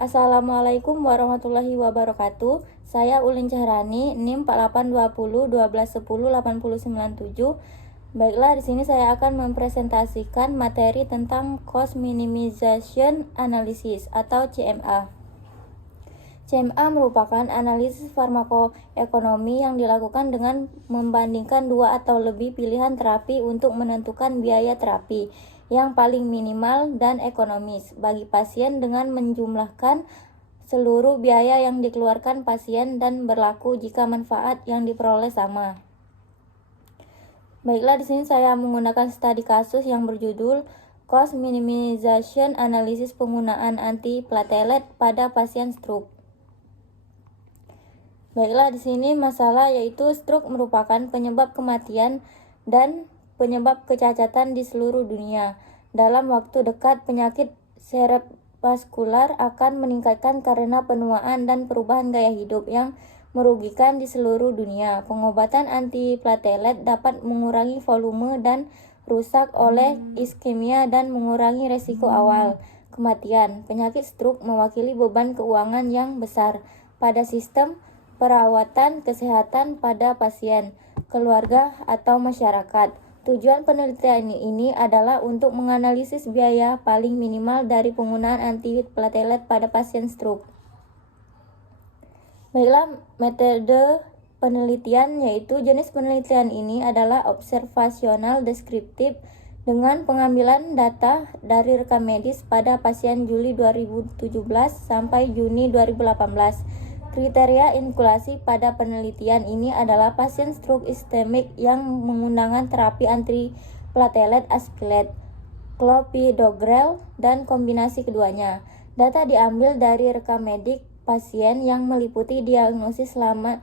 Assalamualaikum warahmatullahi wabarakatuh. Saya Ulin Cahrani, NIM 4820 1210 8097. Baiklah, di sini saya akan mempresentasikan materi tentang Cost Minimization Analysis atau CMA. CMA merupakan analisis farmakoekonomi yang dilakukan dengan membandingkan dua atau lebih pilihan terapi untuk menentukan biaya terapi yang paling minimal dan ekonomis bagi pasien dengan menjumlahkan seluruh biaya yang dikeluarkan pasien dan berlaku jika manfaat yang diperoleh sama. Baiklah, di sini saya menggunakan studi kasus yang berjudul Cost Minimization Analysis penggunaan antiplatelet pada pasien stroke. Baiklah, di sini masalah yaitu stroke merupakan penyebab kematian dan penyebab kecacatan di seluruh dunia. Dalam waktu dekat, penyakit cerebrovaskular akan meningkatkan karena penuaan dan perubahan gaya hidup yang merugikan di seluruh dunia. Pengobatan antiplatelet dapat mengurangi volume dan rusak oleh iskemia dan mengurangi resiko awal kematian. Penyakit stroke mewakili beban keuangan yang besar pada sistem perawatan kesehatan pada pasien, keluarga, atau masyarakat. Tujuan penelitian ini adalah untuk menganalisis biaya paling minimal dari penggunaan antiplatelet pada pasien stroke. Baiklah, metode penelitian yaitu jenis penelitian ini adalah observasional deskriptif dengan pengambilan data dari rekam medis pada pasien Juli 2017 sampai Juni 2018. Kriteria inkulasi pada penelitian ini adalah pasien stroke iskemik yang menggunakan terapi antiplatelet aspilate, clopidogrel, dan kombinasi keduanya. Data diambil dari rekam medik pasien yang meliputi diagnosis lama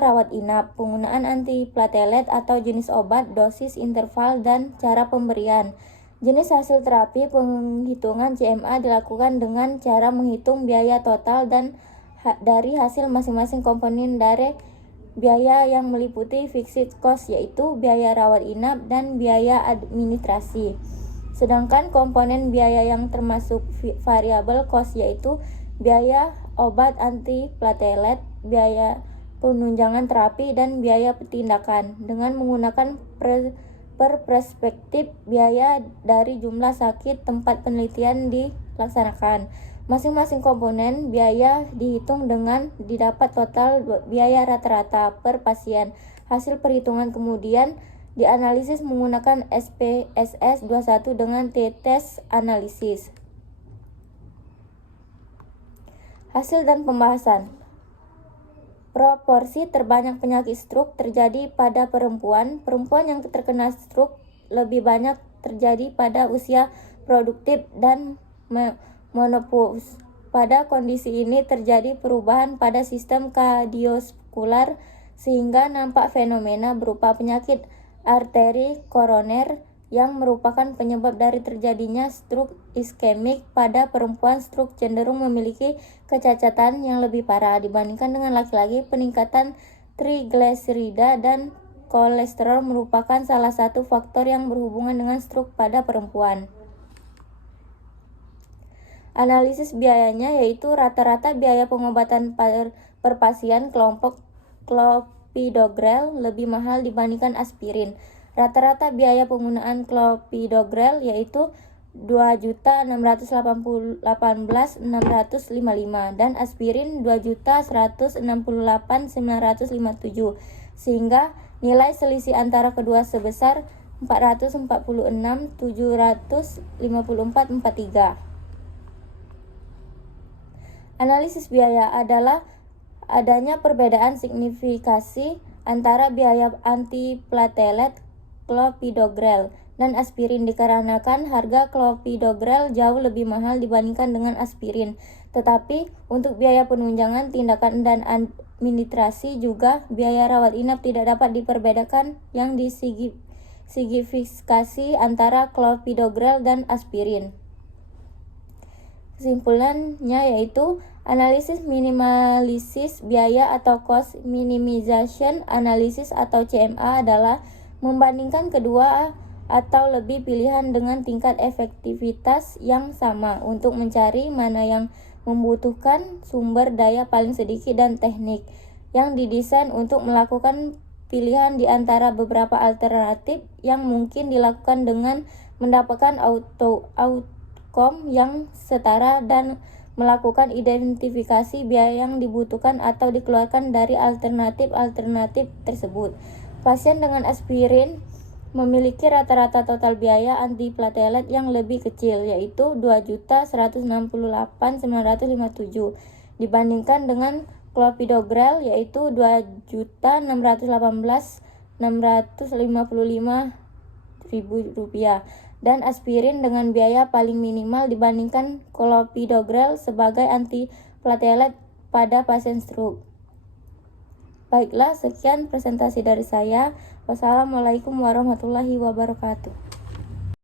rawat inap, penggunaan antiplatelet atau jenis obat, dosis, interval, dan cara pemberian. Jenis hasil terapi. Penghitungan CMA dilakukan dengan cara menghitung biaya total dan dari hasil masing-masing komponen dari biaya yang meliputi fixed cost yaitu biaya rawat inap dan biaya administrasi. Sedangkan komponen biaya yang termasuk variable cost yaitu biaya obat antiplatelet, biaya penunjangan terapi, dan biaya tindakan. Dengan menggunakan perspektif biaya dari jumlah sakit tempat penelitian dilaksanakan. Masing-masing komponen biaya dihitung dengan didapat total biaya rata-rata per pasien. Hasil perhitungan kemudian dianalisis menggunakan SPSS 21 dengan t-test analisis. Hasil dan pembahasan. Proporsi terbanyak penyakit stroke terjadi pada perempuan. Perempuan yang terkena stroke lebih banyak terjadi pada usia produktif dan menopause. Pada kondisi ini terjadi perubahan pada sistem kardiovaskular sehingga nampak fenomena berupa penyakit arteri koroner yang merupakan penyebab dari terjadinya stroke iskemik. Pada perempuan, stroke cenderung memiliki kecacatan yang lebih parah dibandingkan dengan laki-laki. Peningkatan trigliserida dan kolesterol merupakan salah satu faktor yang berhubungan dengan stroke pada perempuan. Analisis biayanya yaitu rata-rata biaya pengobatan per pasien kelompok clopidogrel lebih mahal dibandingkan aspirin. Rata-rata biaya penggunaan clopidogrel yaitu 2.618.655 dan aspirin 2.168.957 sehingga nilai selisih antara kedua sebesar 446.754.43. Analisis biaya adalah adanya perbedaan signifikasi antara biaya antiplatelet, clopidogrel, dan aspirin dikarenakan harga clopidogrel jauh lebih mahal dibandingkan dengan aspirin. Tetapi untuk biaya penunjangan, tindakan, dan administrasi juga biaya rawat inap tidak dapat diperbedakan yang disignifikasi antara clopidogrel dan aspirin. Kesimpulannya yaitu analisis minimalisis biaya atau cost minimization analysis atau CMA adalah membandingkan kedua atau lebih pilihan dengan tingkat efektivitas yang sama untuk mencari mana yang membutuhkan sumber daya paling sedikit dan teknik yang didesain untuk melakukan pilihan di antara beberapa alternatif yang mungkin dilakukan dengan mendapatkan outcome yang setara dan melakukan identifikasi biaya yang dibutuhkan atau dikeluarkan dari alternatif-alternatif tersebut. Pasien dengan aspirin memiliki rata-rata total biaya antiplatelet yang lebih kecil, yaitu 2.168.957 dibandingkan dengan clopidogrel, yaitu 2.618.655 rupiah, dan aspirin dengan biaya paling minimal dibandingkan clopidogrel sebagai antiplatelet pada pasien stroke. Baiklah, sekian presentasi dari saya. Wassalamualaikum warahmatullahi wabarakatuh.